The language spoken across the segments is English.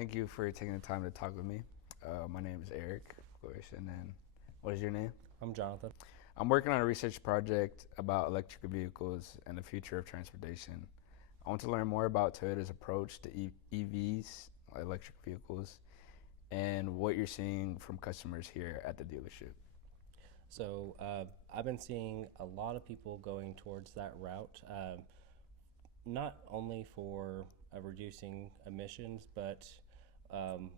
Thank you for taking the time to talk with me. My name is Eric, of course, and then what is your name? I'm Jonathan. I'm working on a research project about electric vehicles and the future of transportation. I want to learn more about Toyota's approach to EVs, electric vehicles, and what you're seeing from customers here at the dealership. I've been seeing a lot of people going towards that route, not only for reducing emissions, but um,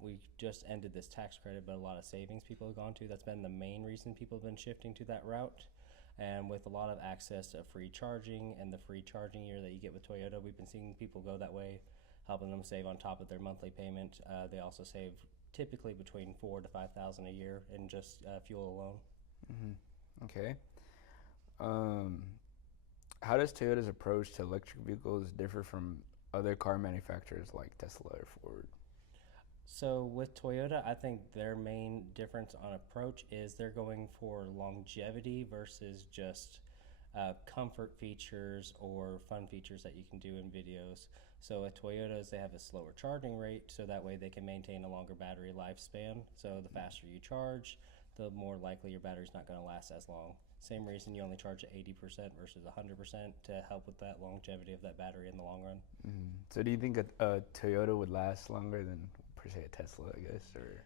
we just ended this tax credit, but a lot of savings people have gone to. That's been the main reason people have been shifting to that route. And with a lot of access to free charging and the free charging year that you get with Toyota, we've been seeing people go that way, helping them save on top of their monthly payment. They also save typically between 4 to 5 thousand a year in just fuel alone. Okay. Um, how does Toyota's approach to electric vehicles differ from other car manufacturers like Tesla or Ford? So with Toyota, I think their main difference on approach is they're going for longevity versus just comfort features or fun features that you can do in videos. So at Toyotas, they have a slower charging rate, so that way they can maintain a longer battery lifespan. So the faster you charge, the more likely your battery's not going to last as long. Same reason you only charge at 80% versus 100% to help with that longevity of that battery in the long run. So do you think a Toyota would last longer than per se a Tesla, I guess, or?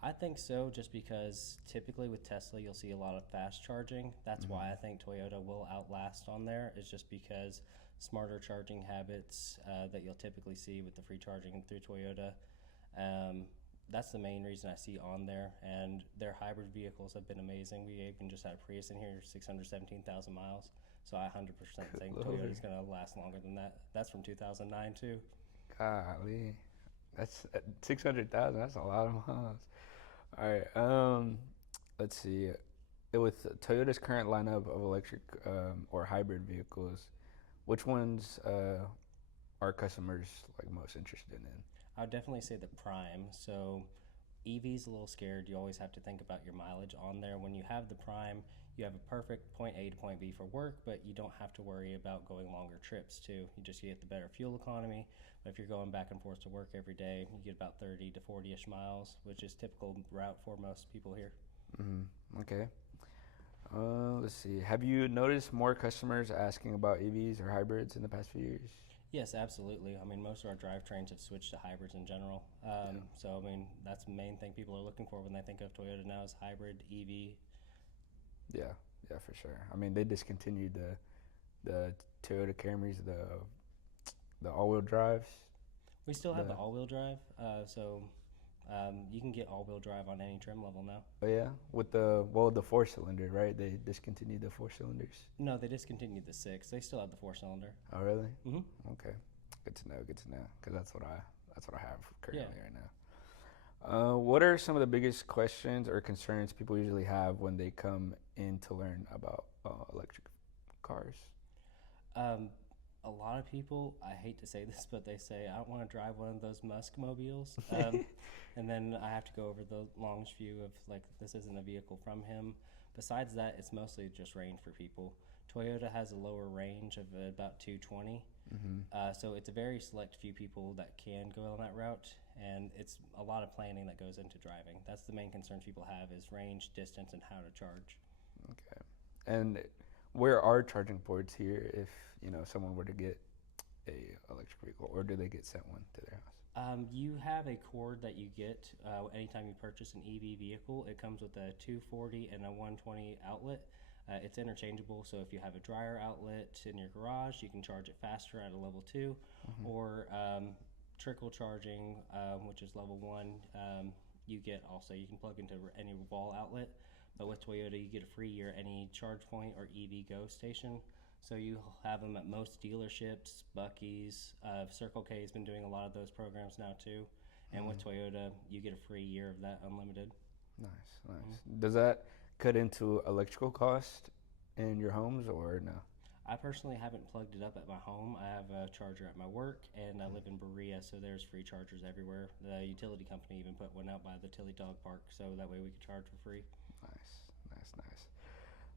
I think so, just because typically with Tesla you'll see a lot of fast charging. That's why I think Toyota will outlast on there. Is just because smarter charging habits that you'll typically see with the free charging through Toyota. Um, that's the main reason I see on there, and their hybrid vehicles have been amazing. We even just had a Prius in here, 617,000 miles. So I 100% think Toyota's going to last longer than that. That's from 2009 too. Golly, that's 600,000. That's a lot of miles. All right. Let's see. With Toyota's current lineup of electric or hybrid vehicles, which ones are customers like most interested in? I would definitely say the Prime. So EV's a little scared. You always have to think about your mileage on there. When you have the Prime, you have a perfect point A to point B for work, but you don't have to worry about going longer trips too. You just get the better fuel economy. But if you're going back and forth to work every day, you get about 30 to 40-ish miles, which is typical route for most people here. Okay. Let's see. Have you noticed more customers asking about EVs or hybrids in the past few years? Yes, absolutely. I mean, most of our drivetrains have switched to hybrids in general. So, I mean, that's the main thing people are looking for when they think of Toyota now is hybrid, EV. Yeah, yeah, for sure. I mean, they discontinued the Toyota Camrys, the all-wheel drives. We still have the The all-wheel drive, you can get all-wheel drive on any trim level now. Oh yeah, with the four-cylinder, right? They discontinued the four cylinders. No, they discontinued the six. They still have the four-cylinder. Oh really? Hmm. Okay, good to know. Good to know, because that's what I have Yeah. currently right now. What are some of the biggest questions or concerns people usually have when they come in to learn about electric cars? Um, a lot of people, I hate to say this, but they say, I don't want to drive one of those Musk mobiles. And then I have to go over the long view of, like, this isn't a vehicle from him. Besides that, it's mostly just range for people. Toyota has a lower range of about 220. So it's a very select few people that can go on that route, and it's a lot of planning that goes into driving. That's the main concerns people have is range, distance, and how to charge. Okay. And where are charging ports here if, someone were to get a electric vehicle, or do they get sent one to their house? You have a cord that you get anytime you purchase an EV vehicle. It comes with a 240 and a 120 outlet. It's interchangeable, so if you have a dryer outlet in your garage, you can charge it faster at a level 2, or trickle charging, which is level 1. You can plug into any wall outlet, but with Toyota, you get a free year any charge point or EV Go station. So you have them at most dealerships, Buc-ee's, Circle K has been doing a lot of those programs now too. And with Toyota, you get a free year of that unlimited. Nice, nice. Does that cut into electrical cost in your homes or no? I personally haven't plugged it up at my home. I have a charger at my work, and I live in Berea, so there's free chargers everywhere. The utility company even put one out by the Tilly Dog Park, so that way we could charge for free. Nice, nice, nice.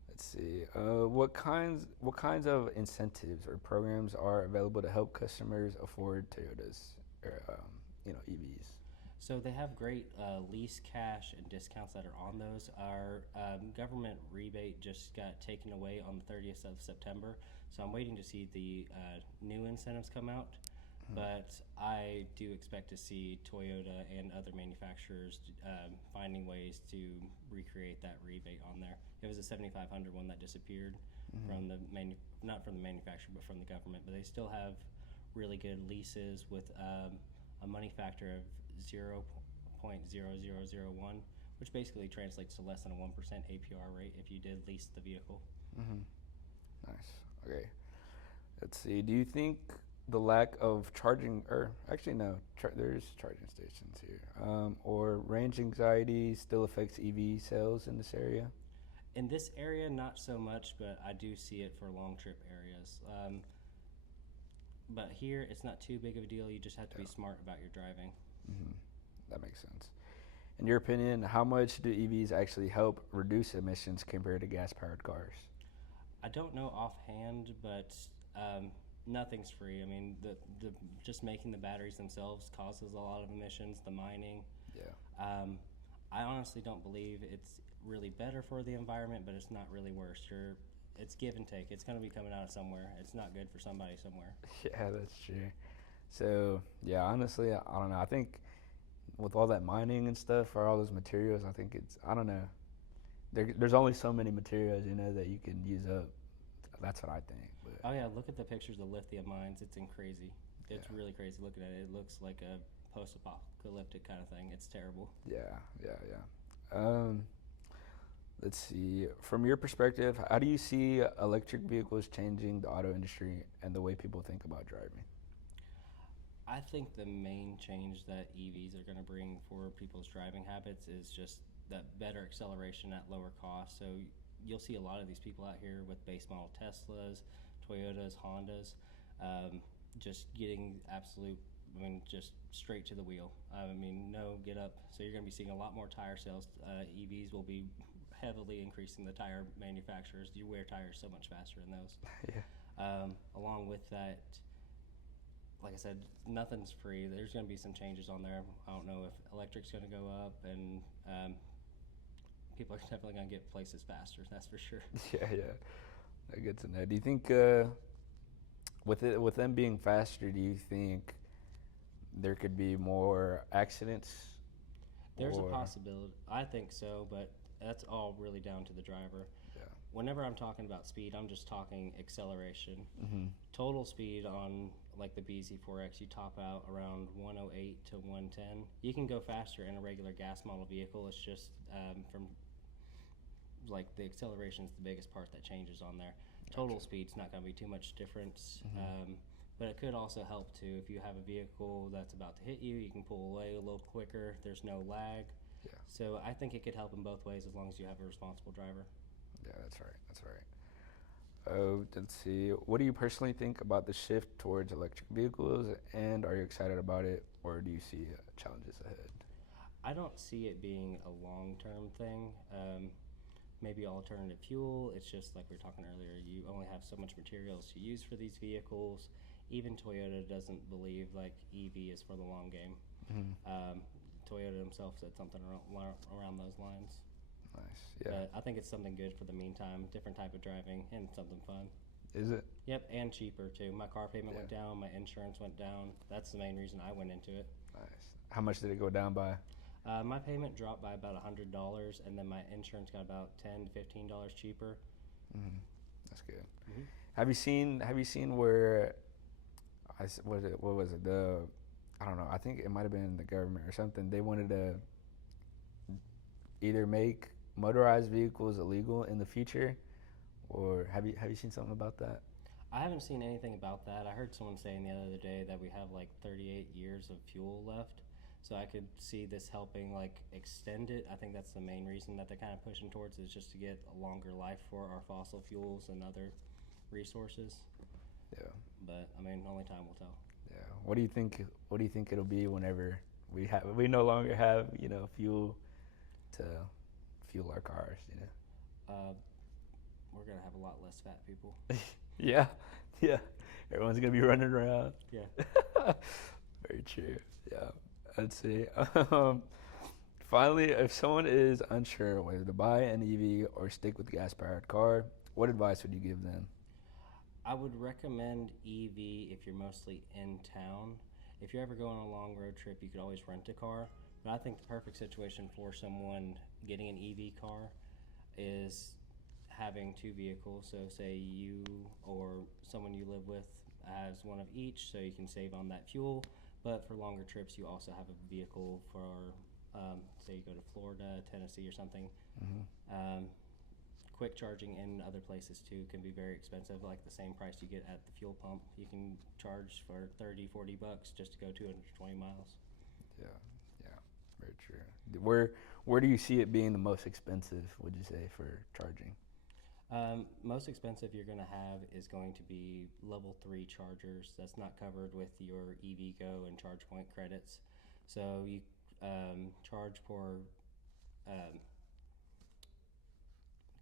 Let's see. What kinds of incentives or programs are available to help customers afford Toyotas, EVs? So they have great lease cash and discounts that are on those. Our government rebate just got taken away on the 30th of September, so I'm waiting to see the new incentives come out. But I do expect to see Toyota and other manufacturers finding ways to recreate that rebate on there. It was a 7,500 one that disappeared from the not from the manufacturer but from the government. But they still have really good leases with a money factor of 0.0001, which basically translates to less than a 1% APR rate if you did lease the vehicle. Nice. Okay. Let's see. Do you think the lack of charging, or actually no, there's charging stations here, or range anxiety still affects EV sales in this area? In this area, not so much, but I do see it for long trip areas. But here, it's not too big of a deal. You just have to be smart about your driving. That makes sense. In your opinion, how much do EVs actually help reduce emissions compared to gas-powered cars? I don't know offhand, but nothing's free. I mean, the just making the batteries themselves causes a lot of emissions. The mining. Yeah. I honestly don't believe it's really better for the environment, but it's not really worse. It's give and take. It's going to be coming out of somewhere. It's not good for somebody somewhere. Yeah, that's true. So, yeah, honestly, I don't know. I think with all that mining and stuff for all those materials, I think I don't know. There's only so many materials, that you can use up. That's what I think. But Oh yeah, look at the pictures of lithium mines. It's crazy. It's Yeah. really crazy looking at it. It looks like a post-apocalyptic kind of thing. It's terrible. yeah. Let's see. From your perspective, how do you see electric vehicles changing the auto industry and the way people think about driving? I think the main change that EVs are going to bring for people's driving habits is just that better acceleration at lower cost. So you'll see a lot of these people out here with base model Teslas, Toyotas, Hondas, just getting just straight to the wheel. No get up. So you're going to be seeing a lot more tire sales. EVs will be heavily increasing the tire manufacturers. You wear tires so much faster in those. Yeah. Along with that, like I said, nothing's free. There's going to be some changes on there. I don't know if electric's going to go up, and people are definitely going to get places faster. That's for sure. Yeah. Good to know. Do you think with them being faster, do you think there could be more accidents? There's a possibility. I think so, but that's all really down to the driver. Yeah. Whenever I'm talking about speed, I'm just talking acceleration. Total speed on like the BZ4X, you top out around 108 to 110. You can go faster in a regular gas model vehicle. It's just from like the acceleration is the biggest part that changes on there. Total Gotcha. speed's not going to be too much difference. But it could also help too. If you have a vehicle that's about to hit you, you can pull away a little quicker. There's no lag. Yeah. So I think it could help in both ways as long as you have a responsible driver. Yeah, that's right. Let's see. What do you personally think about the shift towards electric vehicles, and are you excited about it, or do you see challenges ahead? I don't see it being a long-term thing. Maybe alternative fuel. It's just like we were talking earlier. You only have so much materials to use for these vehicles. Even Toyota doesn't believe like EV is for the long game. Toyota himself said something around those lines. Nice. Yeah. But I think it's something good for the meantime, different type of driving, and something fun. Is it? Yep, and cheaper too. My car payment Yeah. went down, my insurance went down. That's the main reason I went into it. Nice. How much did it go down by? My payment dropped by about $100, and then my insurance got about $10 to $15 cheaper. That's good. Mhm. Have you seen where what was it? I don't know. I think it might have been the government or something. They wanted to either make motorized vehicles illegal in the future, or have you seen something about that? I haven't seen anything about that. I heard someone saying the other day that we have like 38 years of fuel left. So I could see this helping like extend it. I think that's the main reason that they're kind of pushing towards is just to get a longer life for our fossil fuels and other resources. Yeah. But only time will tell. Yeah. What do you think it'll be whenever we no longer have, fuel to fuel our cars, We're gonna have a lot less fat people. Yeah. Yeah. Everyone's going to be running around. Yeah. Very true. Yeah. Let's see. Um, Finally, if someone is unsure whether to buy an EV or stick with gas-powered car, what advice would you give them? I would recommend EV if you're mostly in town. If you're ever going on a long road trip, you could always rent a car. But I think the perfect situation for someone getting an EV car is having two vehicles. So, say you or someone you live with has one of each, so you can save on that fuel. But for longer trips, you also have a vehicle for, say, you go to Florida, Tennessee, or something. Hmm. Um, Quick charging in other places too can be very expensive, like the same price you get at the fuel pump. You can charge for 30, $40 just to go 220 miles. Yeah, yeah, very true. Where do you see it being the most expensive, would you say, for charging? Most expensive you're going to have is going to be level 3 chargers. That's not covered with your EVgo and ChargePoint credits. So you charge for um,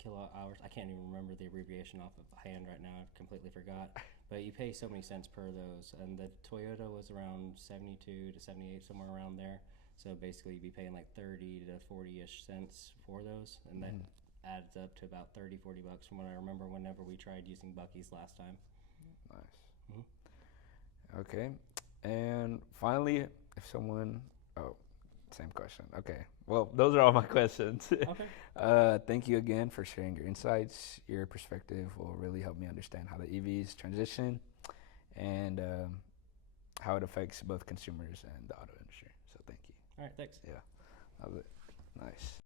kilowatt hours. I can't even remember the abbreviation off of hand right now. I've completely forgot. But you pay so many cents per those, and the Toyota was around 72 to 78, somewhere around there. So basically, you'd be paying like 30 to 40-ish cents for those, and that Mhm. adds up to about 30, $40 from what I remember whenever we tried using Bucky's last time. Nice. Mhm. Okay. And finally, if someone, oh, same question. Okay. Well, those are all my questions. Okay. Thank you again for sharing your insights. Your perspective will really help me understand how the EVs transition and how it affects both consumers and the auto industry. So thank you. All right, thanks. Yeah, that was it. Nice.